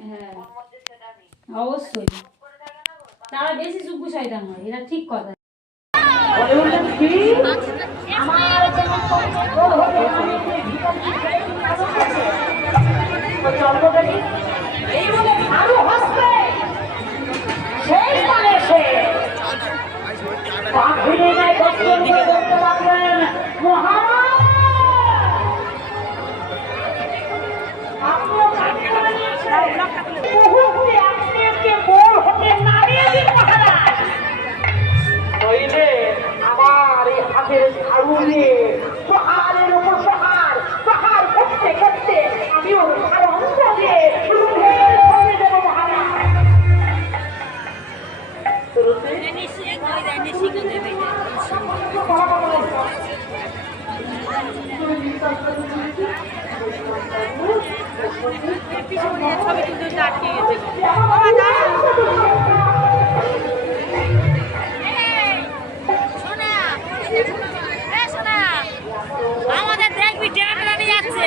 হ্যাঁ অবশ্যই, তারা বেশি চুপ শয়তান হয়, এটা ঠিক কথা। আমার এই হাতের ঝাড়ু নিয়ে পাহাড়ের উপর পাহাড় করতে করতে আমি ওর অন্ত দিয়ে দেবো মহারাজ। আমাদের দেখবি ডেরা নিয়ে যাচ্ছে।